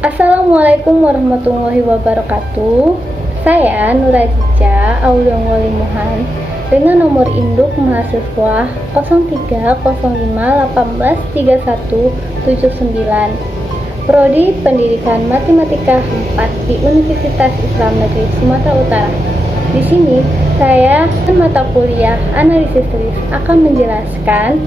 Assalamualaikum warahmatullahi wabarakatuh. Saya Nurajica Aulianwali Muhan dengan nomor induk mahasiswa 0305183179, Prodi Pendidikan Matematika 4 di Universitas Islam Negeri Sumatera Utara. Di sini saya mata kuliah analisis list akan menjelaskan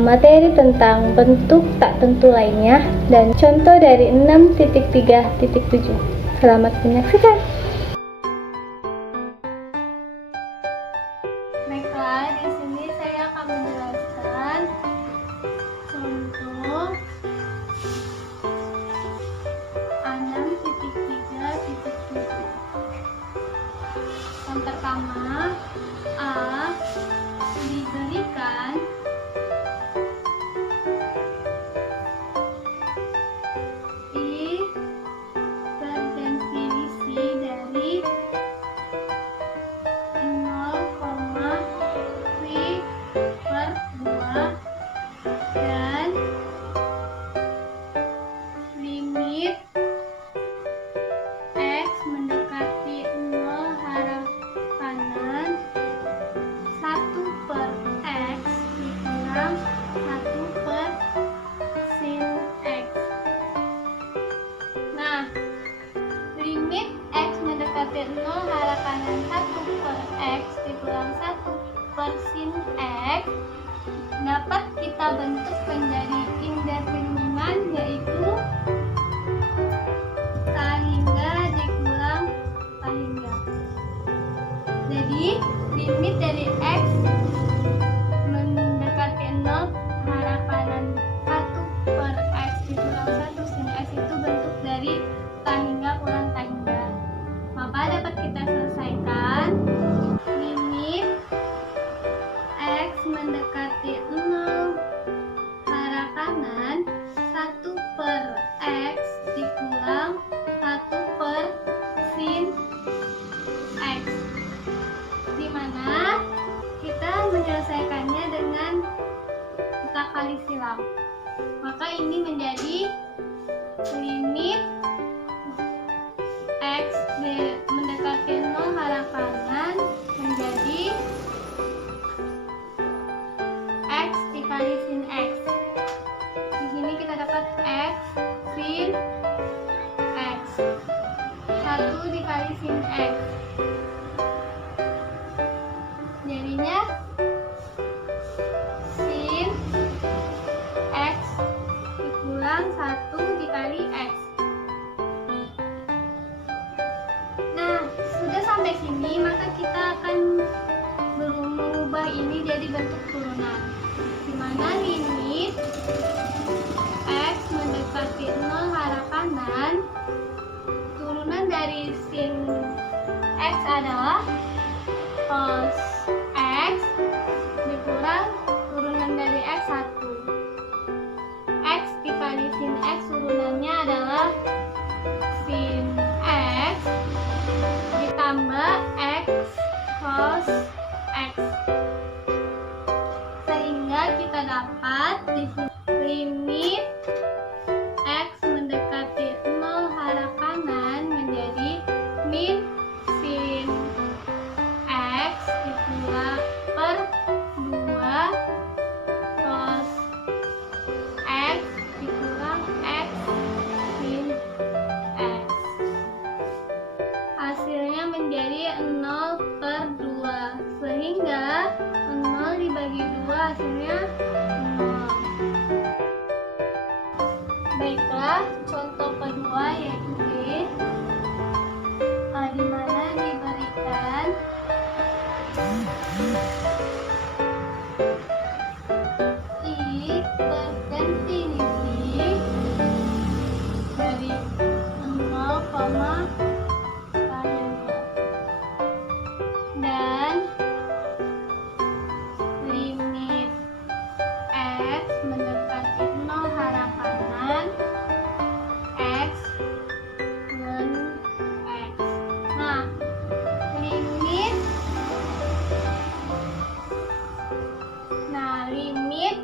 materi tentang bentuk tak tentu lainnya dan contoh dari 6.3.7. Selamat menyaksikan. Baiklah, di sini saya akan menjelaskan contoh 6.3.7. Yang pertama, A diberikan dan limit X mendekati 0 hara kanan 1 per X dikurang 1 per sin X. Nah, limit X mendekati 0 hara kanan 1 per X dikurang 1 per sin X dapat kita bentuk menjadi indeterminan, yaitu sehingga dikurang sehingga. Jadi limit dari X mendekati 0 hara kanan 1 per X dikurang 1 sin X itu bentuk dari sehingga kurang sehingga. Maka dapat kita selesaikan. Limit X mendekati 0 hara kanan 1 per X dikurang 1 per sin X, dimana kita menyelesaikannya dengan kita kali silang. Maka ini menjadi limit X mendekati 0 hara kanan menjadi X dikali sin X. Di sini kita dapat X sin X. 1 dikali sin X. Jadinya sin X dikurang 1 dikali X. Nah, sudah sampai sini, maka kita akan mengubah ini jadi bentuk turunan, di mana limit X mendekati 0 hara kanan, turunan dari sin X adalah cos X dikurang turunan dari X 1. X dikali sin X turunannya adalah sin X ditambah X cos X, sehingga kita dapat di sini limit X mendekati 0 hara kanan menjadi min sin X dikurang per 2 cos X dikurang X sin X. Hasilnya menjadi 0 per 2, sehingga 0 dibagi 2 hasilnya 0. Baiklah, contoh kedua yaitu B, di mana diberikan I berganti isi dari 0, dan limit X mendekati 0 hara kanan X men X. Nah, limit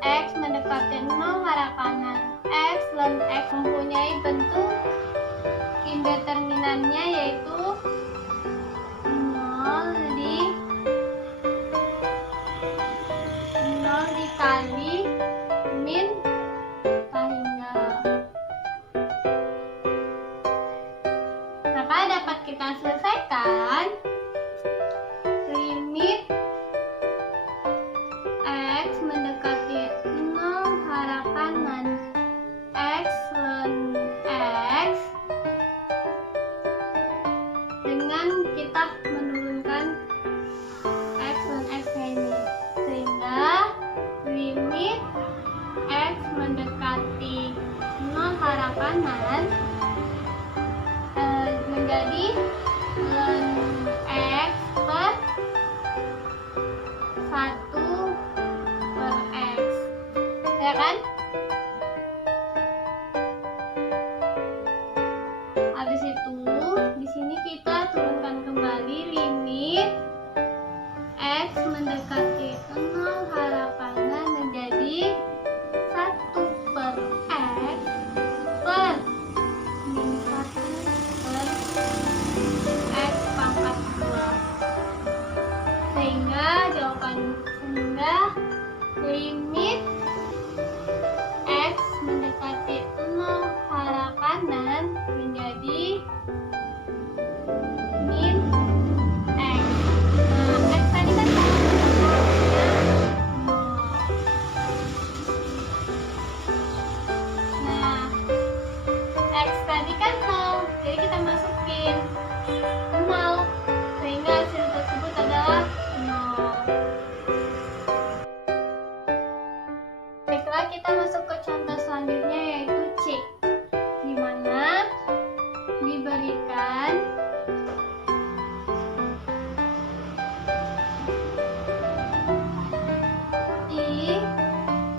X mendekati 0 hara kanan X dan X mempunyai bentuk indeterminannya, yaitu 0 dikali min hingga. Maka dapat kita selesaikan limit X mendekati 0 harapan X ln X dengan kita menurunkan X ln X ini, sehingga limit X mendekati 0 harapan menjadi ln X per 1 per X, ya kan? Habis itu di sini kita turunkan kembali limit X mendekati 0 harapan menjadi 1 per X per min 1 per X pangkat 2, sehingga limit X mendekati 0 harapan menjadi min X. Nah, X tadi kan X tadi kan 0, jadi kita masukin 0, sehingga hasil tersebut adalah 0. Baiklah, kita masuk ke contoh selanjutnya, yaitu C, di mana diberikan I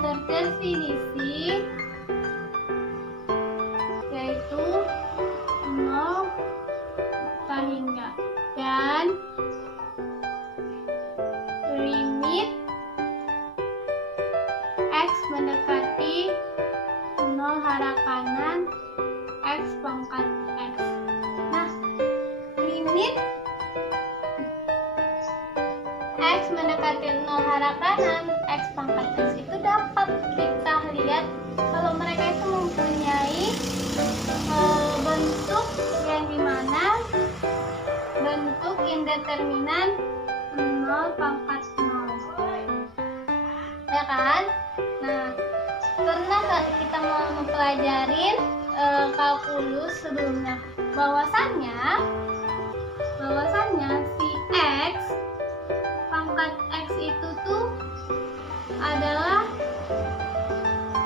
terdefinisi yaitu 0 hingga, dan limit X mendekati 0 harapan X pangkat X. Nah, limit X mendekati 0 harapan X pangkat X itu dapat kita lihat kalau mereka itu mempunyai bentuk yang dimana bentuk indeterminan 0 pangkat 0, ya kan? Nah, pernah kita mau mempelajarin kalkulus sebelumnya, bahwasannya si X pangkat X itu tuh adalah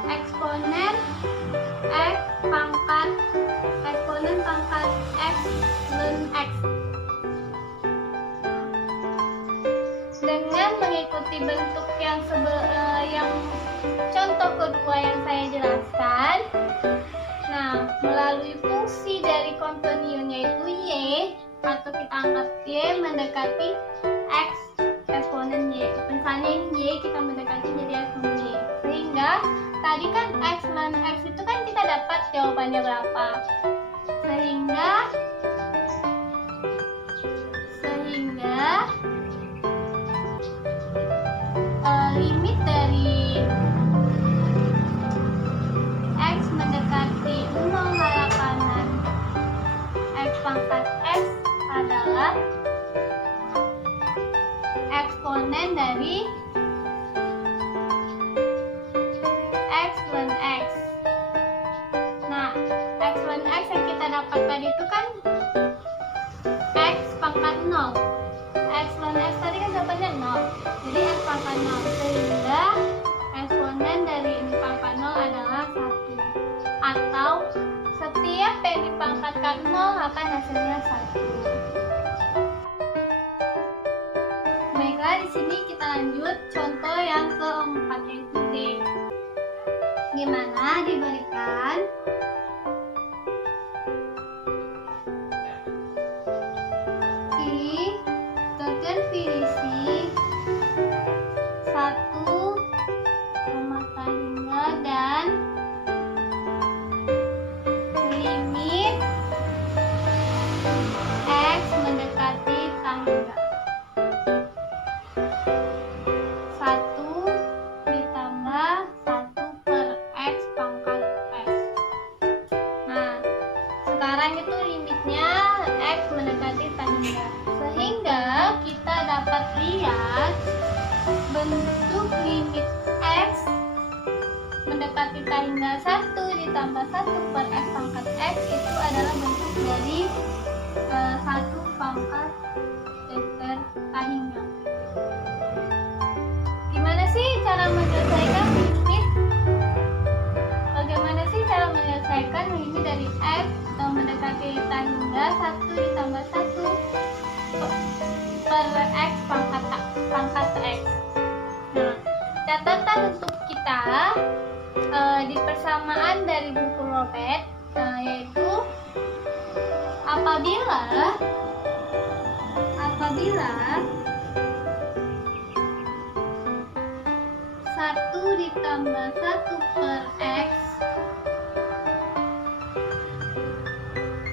eksponen pangkat X ln X. Dengan mengikuti bentuk yang contoh kedua yang saya jelaskan, nah, melalui fungsi dari kontinuen yaitu Y, atau kita anggap Y mendekati X eksponen Y. Misalnya ini Y, kita mendekati jadi eksponen Y, sehingga tadi kan X ln X itu kan kita dapat jawabannya berapa, sehingga limit dari X mendekati 0 harapan X pangkat X adalah eksponen dari X ln X. Nah, X ln X yang kita dapat tadi itu kan X pangkat 0. X ln X tadi kan jawabannya 0, jadi X pangkat 0, sehingga eksponen dari ini pangkat 0 adalah 1, atau setiap yang dipangkatkan 0 akan hasilnya 1. Baiklah, di sini kita lanjut contoh yang keempat, yaitu D, di mana diberikan I terdefinisi 1, hingga dan mendekati tan hingga 1 ditambah 1 per x pangkat x itu adalah bentuk dari 1 pangkat vektор tan hingga. Gimana sih cara menyelesaikan limit? Bagaimana sih cara menyelesaikan limit dari x mendekati tan hingga 1 ditambah 1 per x pangkat x? Nah, catatan untuk kita di persamaan dari buku Robert yaitu apabila 1 ditambah 1 per x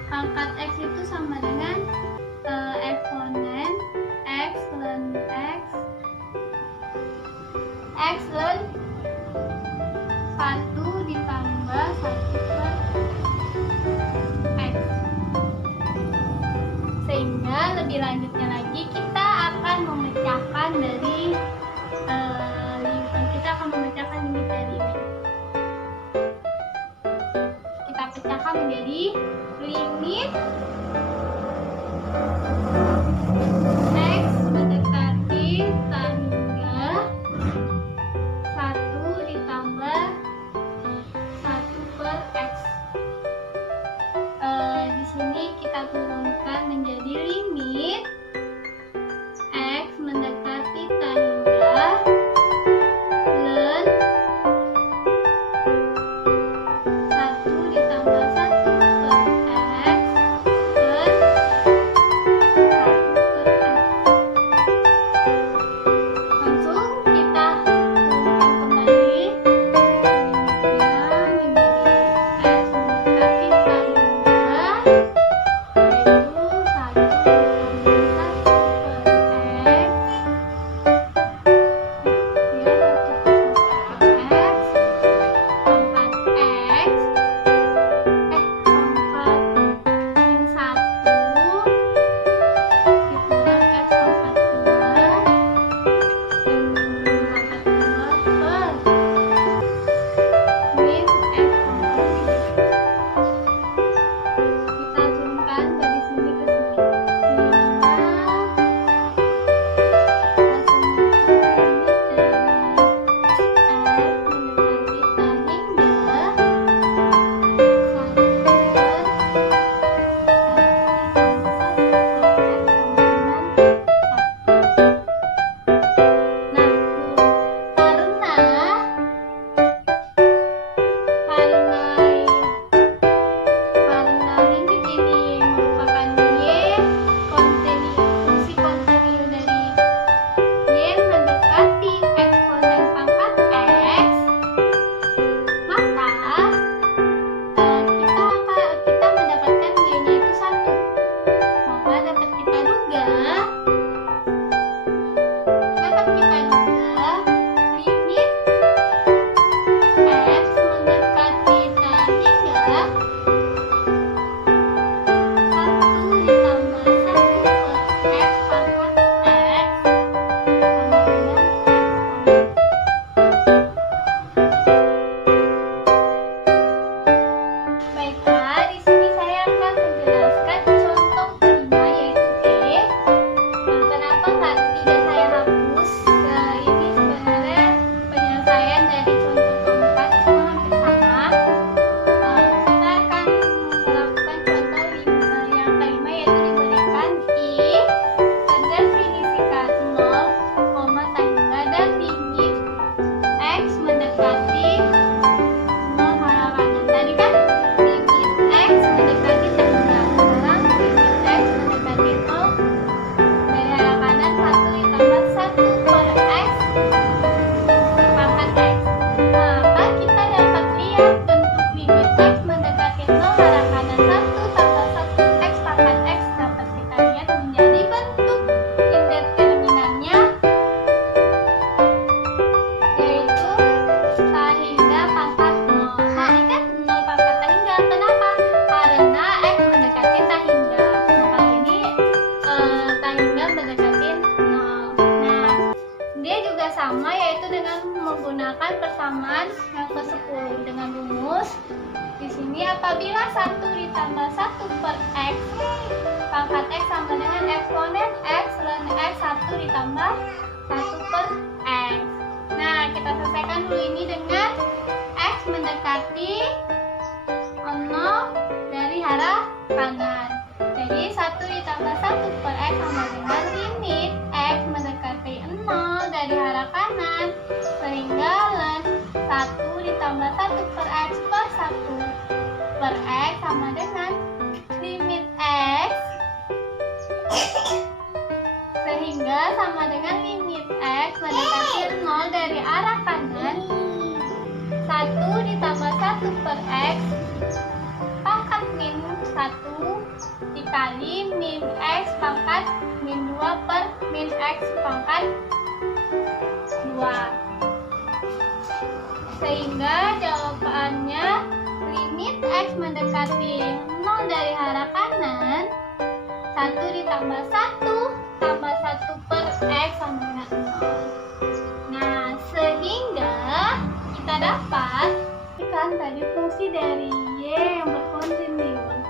pangkat x itu sama dengan eksponen x ln x ln 1 ditambah 1 per x. Sehingga lebih lanjutnya lagi kita akan memecahkan dari limit dari ini. Kita pecahkan menjadi limit x mendekati tan hingga 1 ditambah 1 per x. Di sini kita turunkan menjadi limit x mendekati tan hingga ln 1 ditambah 1 per x per 1 per x. Yang ke-10 dengan rumus di sini apabila 1 ditambah 1 per X pangkat X sama dengan eksponen X ln X 1 ditambah 1 per X. Nah, kita selesaikan dulu ini dengan X mendekati 0 dari arah kanan. Jadi 1 ditambah 1 per X sama dengan limit X mendekati 0 dari arah kanan, sehingga ln 1 ditambah 1 per X per 1 per X sama dengan limit X, sehingga sama dengan limit X mendekati 0 dari arah kanan, 1 ditambah 1 per X pangkat min 1 dikali min X pangkat min 2 per min X pangkat 2, sehingga jawabannya limit X mendekati 0 dari arah kanan, 1 ditambah 1 tambah 1 per X sama dengan 0. Nah, sehingga kita dapat kan tadi fungsi dari Y yang berkontinus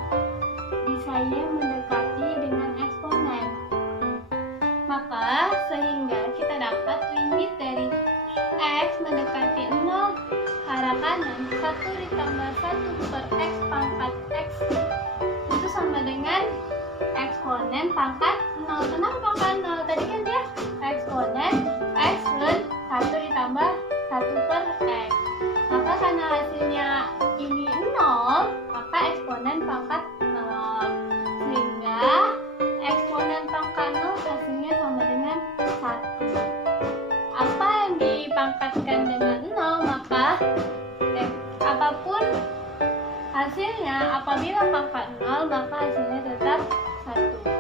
bisa Y mendekati dengan eksponen. Maka sehingga kita dapat limit dari X mendekati 0 arah kanan, 1 ditambah 1 per X pangkat X itu sama dengan eksponen pangkat 0. Kenapa pangkat 0? Tadi kan dia eksponen X ln 1 ditambah 1 per X. Maka karena hasilnya ini 0, maka eksponen pangkat 0. Sehingga eksponen pangkat 0 hasilnya sama dengan 1. Apa yang dipangkatkan dengan 0, maka apapun hasilnya, apabila pangkat 0, maka hasilnya tetap 1.